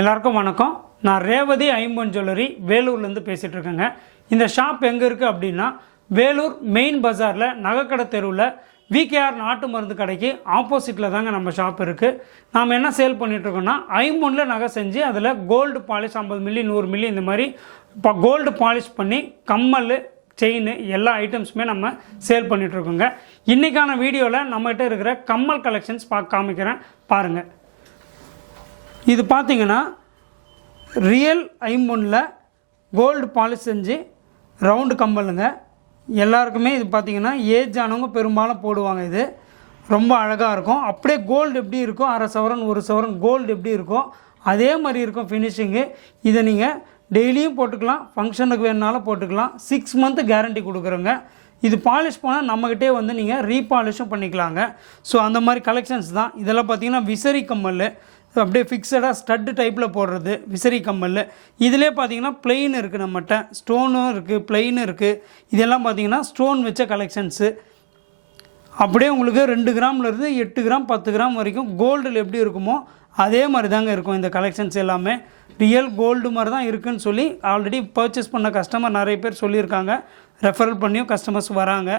எல்லாருக்கும் வணக்கம். நான் ரேவதி ஐம்பொன் ஜுவல்லரி வேலூர்லேருந்து பேசிகிட்டு இருக்கேங்க. இந்த ஷாப் எங்கே இருக்குது அப்படின்னா வேலூர் மெயின் பஜாரில் நகைக்கடை தெருவில் விகேஆர் நாட்டு மருந்து கடைக்கு ஆப்போசிட்டில் தாங்க நம்ம ஷாப் இருக்குது. நாம் என்ன சேல் பண்ணிகிட்ருக்கோன்னா ஐம்பொனில் நகை செஞ்சு அதில் கோல்டு பாலிஷ் 50 மில்லி 100 மில்லி இந்த மாதிரி இப்போ கோல்டு பாலிஷ் பண்ணி கம்மல் செயின் எல்லா ஐட்டம்ஸுமே நம்ம சேல் பண்ணிகிட்ருக்கோங்க. இன்றைக்கான வீடியோவில் நம்மகிட்ட இருக்கிற கம்மல் கலெக்ஷன்ஸ் காமிக்கிறேன் பாருங்கள். இது பார்த்தீங்கன்னா ரியல் ஐம்பொனில் கோல்டு பாலிஷ் செஞ்சு ரவுண்டு கம்மலுங்க. எல்லாருக்குமே இது பார்த்திங்கன்னா ஏஜ் ஆனவங்க பெரும்பாலும் போடுவாங்க. இது ரொம்ப அழகாக இருக்கும். அப்படியே கோல்டு எப்படி இருக்கும், அரை சவரன் 1 சவரன் கோல்டு எப்படி இருக்கும் அதே மாதிரி இருக்கும் ஃபினிஷிங்கு. இதை நீங்கள் டெய்லியும் போட்டுக்கலாம், ஃபங்க்ஷனுக்கு வேணுனாலும் போட்டுக்கலாம். 6 மந்த்து கேரண்டி கொடுக்குறோங்க. இது பாலிஷ் போனால் நம்மக்கிட்டே வந்து நீங்கள் ரீபாலிஷும் பண்ணிக்கலாங்க. ஸோ அந்த மாதிரி கலெக்ஷன்ஸ் தான் இதெல்லாம். பார்த்திங்கன்னா விசரி கம்மல் அப்படியே ஃபிக்ஸடாக ஸ்டட்டு டைப்பில் போடுறது விசரி கம்மல். இதிலே பார்த்திங்கன்னா பிளெயின் இருக்குது, நம்மகிட்ட ஸ்டோனும் இருக்குது, பிளெயின் இருக்குது. இதெல்லாம் பார்த்திங்கன்னா ஸ்டோன் வச்ச கலெக்ஷன்ஸு. அப்படியே உங்களுக்கு 2 கிராம்லேருந்து 8 கிராம் 10 கிராம் வரைக்கும் கோல்டில் எப்படி இருக்குமோ அதே மாதிரி தாங்க இருக்கும். இந்த கலெக்ஷன்ஸ் எல்லாமே ரியல் கோல்டு மாதிரி தான் இருக்குதுன்னு சொல்லி ஆல்ரெடி பர்ச்சேஸ் பண்ண கஸ்டமர் நிறைய பேர் சொல்லியிருக்காங்க. ரெஃபரல் பண்ணியும் கஸ்டமர்ஸ் வராங்க.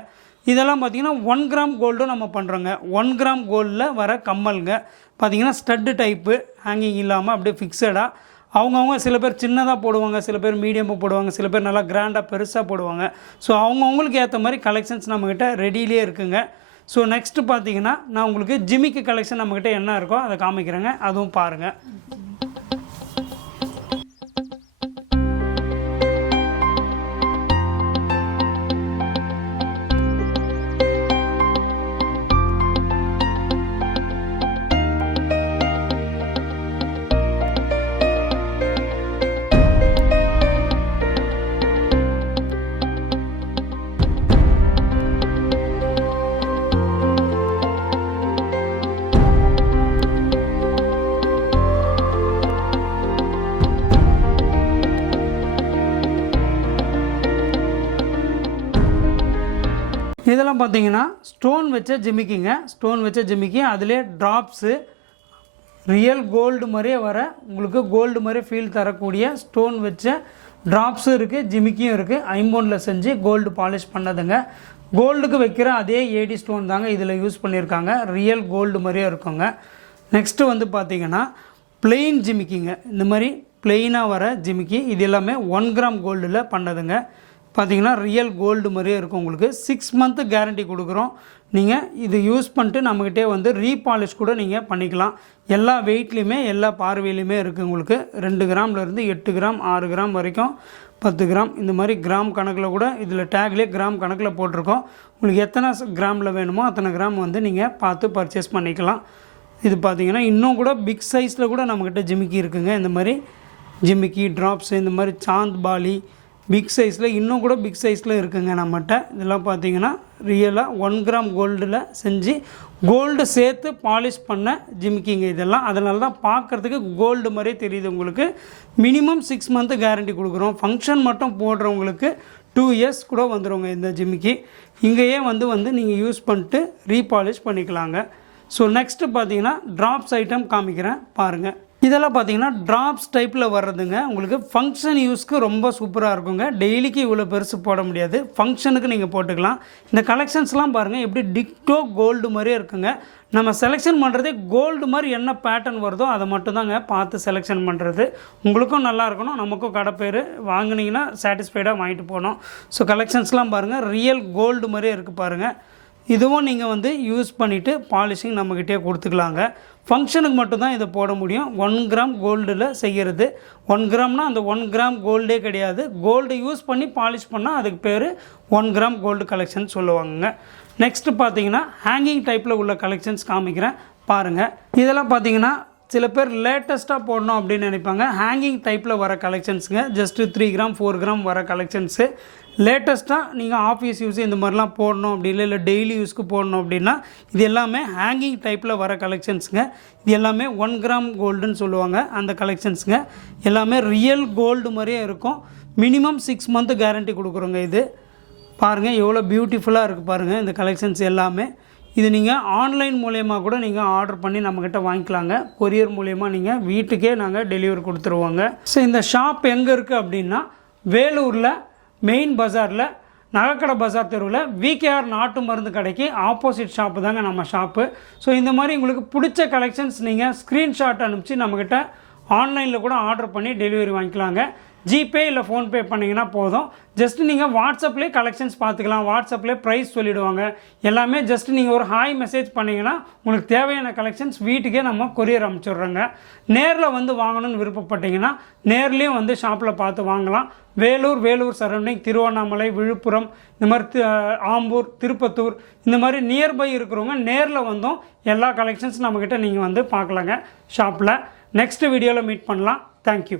இதெல்லாம் பார்த்திங்கன்னா 1 கிராம் கோல்டும் நம்ம பண்ணுறோங்க. 1 கிராம் கோல்டில் வர கம்மலுங்க. பார்த்திங்கன்னா ஸ்டட்டு டைப்பு, ஹேங்கிங் இல்லாமல் அப்படியே ஃபிக்ஸடாக. அவங்கவுங்க சில பேர் சின்னதாக போடுவாங்க, சில பேர் மீடியமாக போடுவாங்க, சில பேர் நல்லா கிராண்டாக பெருசாக போடுவாங்க. ஸோ அவங்கவுங்களுக்கு ஏற்ற மாதிரி கலெக்ஷன்ஸ் நம்மக்கிட்ட ரெடியிலே இருக்குங்க. ஸோ நெக்ஸ்ட்டு பார்த்திங்கன்னா நான் உங்களுக்கு ஜிமிக்கி கலெக்ஷன் நம்மக்கிட்ட என்ன இருக்கோ அதை காமிக்கிறேங்க, அதுவும் பாருங்கள். இதெல்லாம் பார்த்தீங்கன்னா ஸ்டோன் வச்ச ஜிமிக்கிங்க. ஸ்டோன் வச்ச ஜிமிக்கி, அதிலே ட்ராப்ஸு ரியல் கோல்டு மாதிரியே வர உங்களுக்கு கோல்டு மாதிரி ஃபீல் தரக்கூடிய ஸ்டோன் வச்ச ட்ராப்ஸும் இருக்குது, ஜிமிக்கியும் இருக்குது. ஐம்பொனில் செஞ்சு கோல்டு பாலிஷ் பண்ணதுங்க. கோல்டுக்கு வைக்கிற அதே ஏடி ஸ்டோன் தாங்க இதில் யூஸ் பண்ணியிருக்காங்க. ரியல் கோல்டு மாதிரியே இருக்குங்க. நெக்ஸ்ட்டு வந்து பார்த்திங்கன்னா பிளெயின் ஜிமிக்கிங்க. இந்த மாதிரி பிளெயினாக வர ஜிமிக்கி. இது எல்லாமே 1 கிராம் கோல்டில் பண்ணதுங்க. பார்த்திங்கன்னா ரியல் கோல்டு மாதிரியே இருக்கும். உங்களுக்கு 6 மந்த்து கேரண்டி கொடுக்குறோம். நீங்கள் இது யூஸ் பண்ணிட்டு நம்மக்கிட்டே வந்து ரீபாலிஷ் கூட நீங்கள் பண்ணிக்கலாம். எல்லா வெயிட்லேயுமே எல்லா பார்வையிலையுமே இருக்குது. உங்களுக்கு 2 கிராம்லேருந்து 8 கிராம் 6 கிராம் வரைக்கும் 10 கிராம் இந்த மாதிரி கிராம் கணக்கில் கூட இதில் டேக்லேயே கிராம் கணக்கில் போட்டிருக்கோம். உங்களுக்கு எத்தனை கிராமில் வேணுமோ அத்தனை கிராம் வந்து நீங்கள் பார்த்து பர்ச்சேஸ் பண்ணிக்கலாம். இது பார்த்திங்கன்னா இன்னும் கூட பிக் சைஸில் கூட நம்மக்கிட்ட ஜிமிக்கி இருக்குங்க. இந்த மாதிரி ஜிமிக்கி ட்ராப்ஸு, இந்த மாதிரி சாந்த் பாலி பிக் சைஸில் இன்னும் கூட பிக் சைஸில் இருக்குங்க நம்மகிட்ட. இதெல்லாம் பார்த்தீங்கன்னா ரியலாக 1 கிராம் கோல்டில் செஞ்சு கோல்டு சேர்த்து பாலிஷ் பண்ண ஜிமிக்கிங்க இதெல்லாம். அதனால தான் பார்க்குறதுக்கு கோல்டு மாதிரியே தெரியுது உங்களுக்கு. மினிமம் 6 மந்த்து கேரண்டி கொடுக்குறோம். ஃபங்க்ஷன் மட்டும் போடுறவங்களுக்கு 2 இயர்ஸ் கூட வந்துடுங்க இந்த ஜிமிக்கி. இங்கேயே வந்து நீங்கள் யூஸ் பண்ணிட்டு ரீபாலிஷ் பண்ணிக்கலாங்க. ஸோ நெக்ஸ்ட்டு பார்த்தீங்கன்னா ட்ராப்ஸ் ஐட்டம் காமிக்கிறேன் பாருங்கள். இதெல்லாம் பார்த்தீங்கன்னா ட்ராப்ஸ் டைப்பில் வர்றதுங்க. உங்களுக்கு ஃபங்க்ஷன் யூஸ்க்கு ரொம்ப சூப்பராக இருக்குங்க. டெய்லிக்கு இவ்வளோ பெருசு போட முடியாது, ஃபங்க்ஷனுக்கு நீங்கள் போட்டுக்கலாம். இந்த கலெக்ஷன்ஸ்லாம் பாருங்கள் எப்படி டிக்டோ கோல்டு மாதிரியே இருக்குங்க. நம்ம செலெக்ஷன் பண்ணுறதே கோல்டு மாதிரி என்ன பேட்டர்ன் வருதோ அதை மட்டும்தாங்க பார்த்து செலெக்ஷன் பண்ணுறது. உங்களுக்கும் நல்லா இருக்கணும், நமக்கும் கடை பேர் வாங்கினீங்கன்னா சாட்டிஸ்ஃபைடாக வாங்கிட்டு போகணும். ஸோ கலெக்ஷன்ஸ்லாம் பாருங்கள் ரியல் கோல்டு மாதிரியே இருக்குது பாருங்கள். இதுவும் நீங்கள் வந்து யூஸ் பண்ணிவிட்டு பாலிஷிங் நம்மக்கிட்டே கொடுத்துக்கலாங்க. ஃபங்க்ஷனுக்கு மட்டும்தான் இதை போட முடியும். 1 கிராம் கோல்டில் செய்கிறது. 1 கிராம்னால் அந்த 1 கிராம் கோல்டே கிடையாது. கோல்டு யூஸ் பண்ணி பாலிஷ் பண்ணால் அதுக்கு பேர் 1 கிராம் கோல்டு கலெக்ஷன் சொல்லுவாங்க. நெக்ஸ்ட்டு பார்த்தீங்கன்னா ஹேங்கிங் டைப்பில் உள்ள கலெக்ஷன்ஸ் காமிக்கிறேன் பாருங்கள். இதெல்லாம் பார்த்தீங்கன்னா சில பேர் லேட்டஸ்ட்டாக போடணும் அப்படின்னு நினைப்பாங்க. ஹேங்கிங் டைப்பில் வர கலெக்ஷன்ஸுங்க. ஜஸ்ட்டு 3 கிராம் 4 கிராம் வர கலெக்ஷன்ஸு. லேட்டஸ்ட்டாக நீங்கள் ஆஃபீஸ் யூஸ் இந்த மாதிரிலாம் போடணும் அப்படி இல்லை டெய்லி யூஸ்க்கு போடணும் அப்படின்னா இது எல்லாமே ஹேங்கிங் டைப்பில் வர கலெக்ஷன்ஸுங்க. இது எல்லாமே 1 கிராம் கோல்டுன்னு சொல்லுவாங்க அந்த கலெக்ஷன்ஸுங்க. எல்லாமே ரியல் கோல்டு மாதிரியே இருக்கும். மினிமம் 6 மந்த்து கேரண்டி கொடுக்குறோங்க. இது பாருங்கள் எவ்வளோ பியூட்டிஃபுல்லாக இருக்குது பாருங்கள் இந்த கலெக்ஷன்ஸ் எல்லாமே. இது நீங்கள் ஆன்லைன் மூலயமா கூட நீங்கள் ஆர்டர் பண்ணி நம்மக்கிட்ட வாங்கிக்கலாங்க. கொரியர் மூலயமா நீங்கள் வீட்டுக்கே நாங்கள் டெலிவரி கொடுத்துருவோங்க. ஸோ இந்த ஷாப் எங்கே இருக்குது அப்படின்னா வேலூரில் மெயின் பஜாரில் நகைக்கடை பஜார் தெருவில் விகேஆர் நாட்டு மருந்து கடைக்கு ஆப்போசிட் ஷாப்பு தாங்க நம்ம ஷாப்பு. ஸோ இந்த மாதிரி உங்களுக்கு பிடிச்ச கலெக்ஷன்ஸ் நீங்கள் ஸ்க்ரீன்ஷாட் அனுப்பிச்சு நம்மக்கிட்ட ஆன்லைனில் கூட ஆர்டர் பண்ணி டெலிவரி வாங்கிக்கலாங்க. ஜிபே இல்லை ஃபோன்பே பண்ணிங்கன்னா போதும். ஜஸ்ட் நீங்கள் வாட்ஸ்அப்லேயே கலெக்ஷன்ஸ் பார்த்துக்கலாம். வாட்ஸ்அப்லேயே ப்ரைஸ் சொல்லிவிடுவாங்க. எல்லாமே ஜஸ்ட் நீங்கள் ஒரு ஹாய் மெசேஜ் பண்ணிங்கன்னா உங்களுக்கு தேவையான கலெக்ஷன்ஸ் வீட்டுக்கே நம்ம கொரியர் அனுப்பிச்சிடுறோங்க. நேரில் வந்து வாங்கணும்னு விருப்பப்பட்டீங்கன்னா நேர்லேயும் வந்து ஷாப்பில் பார்த்து வாங்கலாம். வேலூர் சரௌண்டிங், திருவண்ணாமலை, விழுப்புரம், இந்த மாதிரி ஆம்பூர், திருப்பத்தூர், இந்த மாதிரி நியர்பை இருக்கிறவங்க நேரில் வந்தும் எல்லா கலெக்ஷன்ஸ் நம்மக்கிட்ட நீங்கள் வந்து பார்க்கலாங்க ஷாப்பில். நெக்ஸ்ட் வீடியோவில் மீட் பண்ணலாம். தேங்க்யூ.